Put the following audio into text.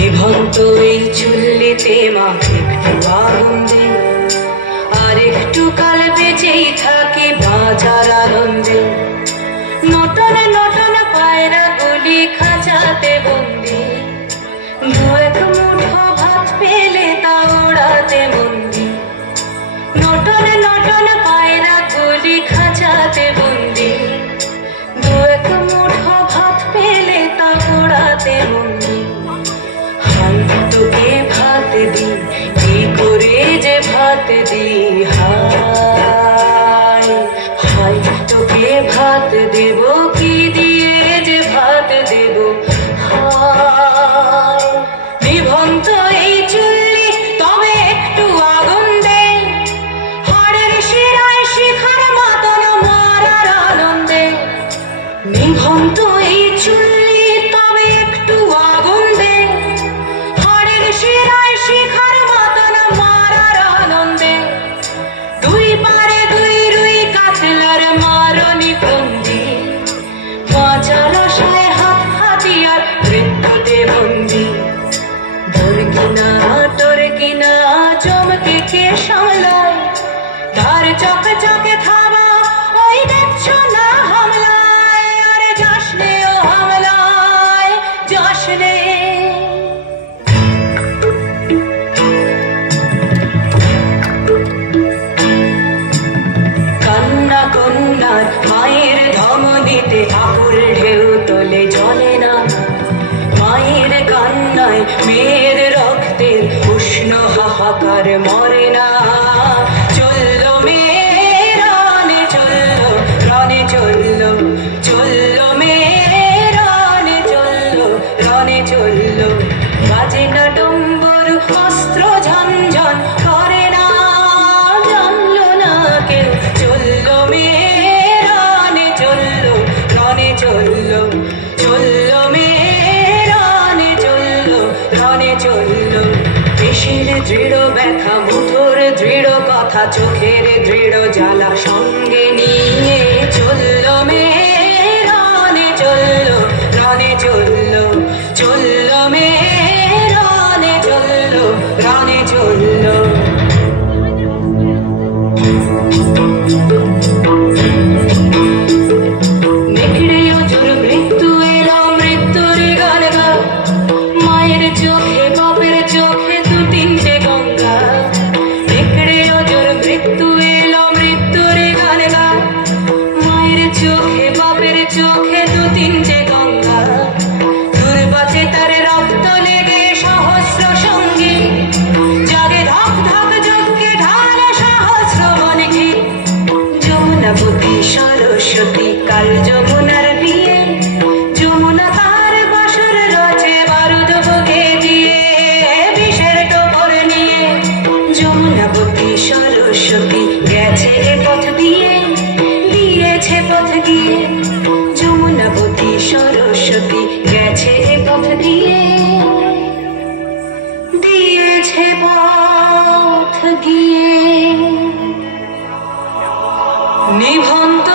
নিভন্ত এই চুল্লিতে মা একটু আগুন দে, আর একটু কাল বেঁচেই থাকে বাঁচার আনন্দে। নটন নটন পায়রা গুলি খাঁচাতে বন্দি, দু এক মুঠো ভাত পেলে তা ওড়াতে বন্দি। নটন নটন পায়রা গুলি খাঁচাতে বন্দি, দু এক মুঠো ভাত পেলে তা ওড়াতে বন্দি। হাই তোকে ভাত দি, কি করে যে ভাত দি, হাই হাই তোকে ভাত দেব, কি দিয়ে যে ভাত দেব, হাই। নিভন্ত এই চুল্লি তবে একটু আগুন দে, হাড়ের শিরায় শিখার মতন মারার আনন্দে। নিভন্ত এই চুল্লি তবে একটু আগুন দে, হাড়ের শিরায় শিখার মতন মারার আনন্দে। দুই পারে দুই রুই কাতলার মারনি ফন্দি, বাঁচার আশায় হাত হাতিয়ার মৃত্যুতে বন্দি। তোর কিনা চমকে কে সামলায়, তার চকে চকে থামা ওই দেখছো না হামলায়। আরে যাসনে ও হামলায়, যাসনে। কান্না কন্যার মায়ের ধমনীতে আকুল ঢেউ তোলে জলে না, মায়ের কান্নায় মেয়ের রক্তের উষ্ণ হাহাকার মরে না। চললো মেয়ে রানে চললো, রানে চললো, চললো মেয়ে রানে চললো, রানে চললো। বাজে না ডম্বর অস্ত্র ঝনঝন করে না, জানলো না কেউ। চললো মেয়ে রানে চললো, রানে চললো, চললো মেয়ে রানে চললো, রানে চললো। পেশের দৃঢ় ব্যথা, মুঠোর দৃঢ় কথা, চোখের দৃঢ় জ্বালা সঙ্গে নিয়ে চললো মেয়ে রানে চললো, রানে চললো, চললো মেয়ে রানে চললো, রানে চললো। নেকড়ে অজর মৃত্যু এলো, মৃত্যুর গান গা, মায়ের চোখে বাপের চোখে দু তিনটে গঙ্গা। নেকড়ে অজর মৃত্যু এলো, মৃত্যুর গান গা, মায়ের চোখে বাপের চোখে দু তিনটে গঙ্গা। দুর্বাচে তার রক্ত লেগে সহস্র সঙ্গী, জাগে ধক ধক যজ্ঞে ঢালে সহস্র বনঘি। যমুনাবতী সরস্বতী কাল যমুনার বিয়ে, যমুনা তার বাসর রচে বারুদ বুকে দিয়ে, বিষের টোপর নিয়ে। যমুনাবতী সরস্বতী গেছে এ পথ দিয়ে, দিয়েছে পথ গিয়ে। যমুনাবতী সরস্বতী গেছে এ পথ দিয়ে, দিয়েছে পথ গিয়ে। নিভন্ত